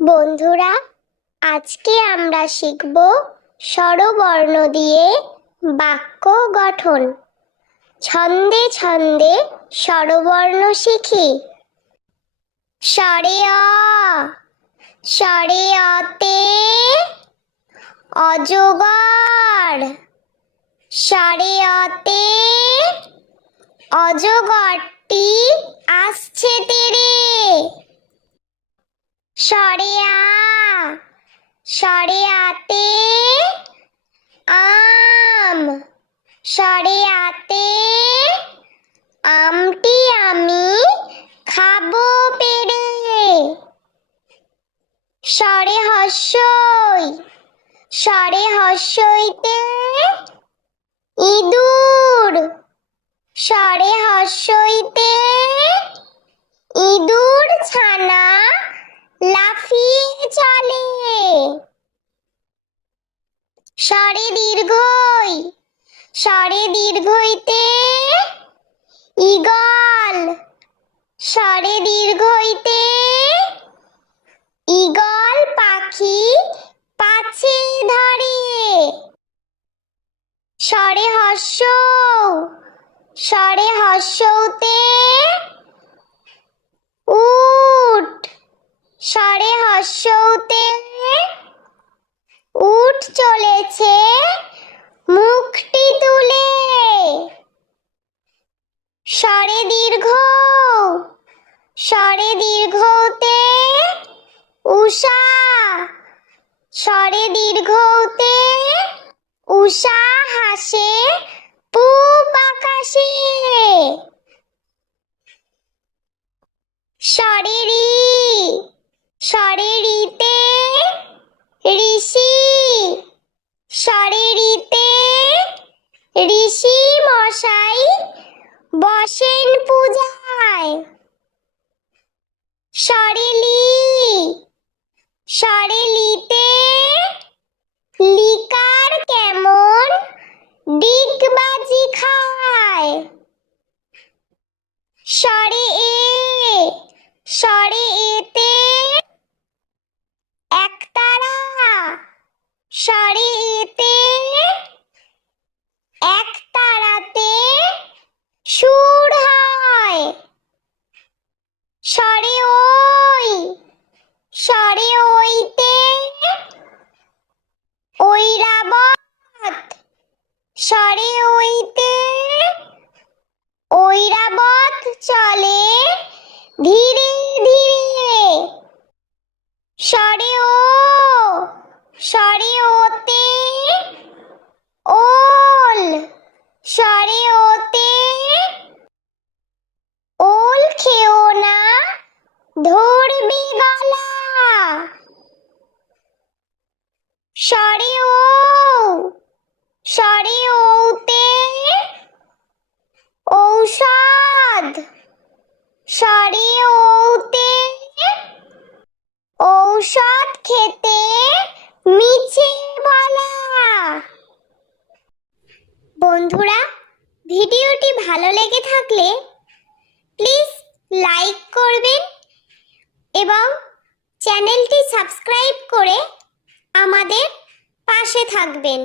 বন্ধুরা, আজকে আমরা শিখব স্বরবর্ণ দিয়ে বাক্য গঠন। ছন্দে ছন্দে স্বরবর্ণ শিখি। স্বরে অ, স্বরে অতে অজগর। স্বরে অতে অজগরটি আসছে তেরে। স্বরে আ, স্বরে আতে আম। স্বরে আতে আমটি আমি খাবো পেড়ে। স্বরে হস্যই, স্বরে হস্যইতে ইঁদুর। স্বরে হস্যইতে ইঁদুর ছানা লাফিয়ে চলে। স্বরে দীর্ঘই, স্বরে দীর্ঘইতে ঈগল। স্বরে দীর্ঘইতে ঈগল পাখি পাছে ধরে। স্বরে হস্য, স্বরে হস্যতে উট। স্বরে হস্যতে উট চলেছে মুখটি তুলে। স্বরে দীর্ঘ, স্বরে দীর্ঘতে উষা। স্বরে দীর্ঘতে উষা হাসে পূব আকাশে। স্বরে রি, স্বরে রিতে ঋষি। স্বরে রিতে ঋষি মশাই বসেন পূজায়। স্বরে লি, স্বরে লিতে লিকার কেমন ডিগবাজি খায়। স্বরে এ, স্বরে এতে একতারা। স্বরে এতে একতারাতে সুর হয়। স্বরে ওই, স্বরে ওইতে ঐরাবত। স্বরে ওইতে ঐরাবত চলে ধীরে ধীরে। স্বরে ও, স্বরে ওতে ওল। স্বরে ওতে ওল খেও না ধরবে গলা। স্বরে ও, স্বরে ওতে ঔষধ। স্বরে ওতে ঔষধ খেতে মিছে বলা। বন্ধুরা, ভিডিওটি ভালো লেগে থাকলে প্লিজ লাইক করবেন এবং চ্যানেলটি সাবস্ক্রাইব করে আমাদের পাশে থাকবেন।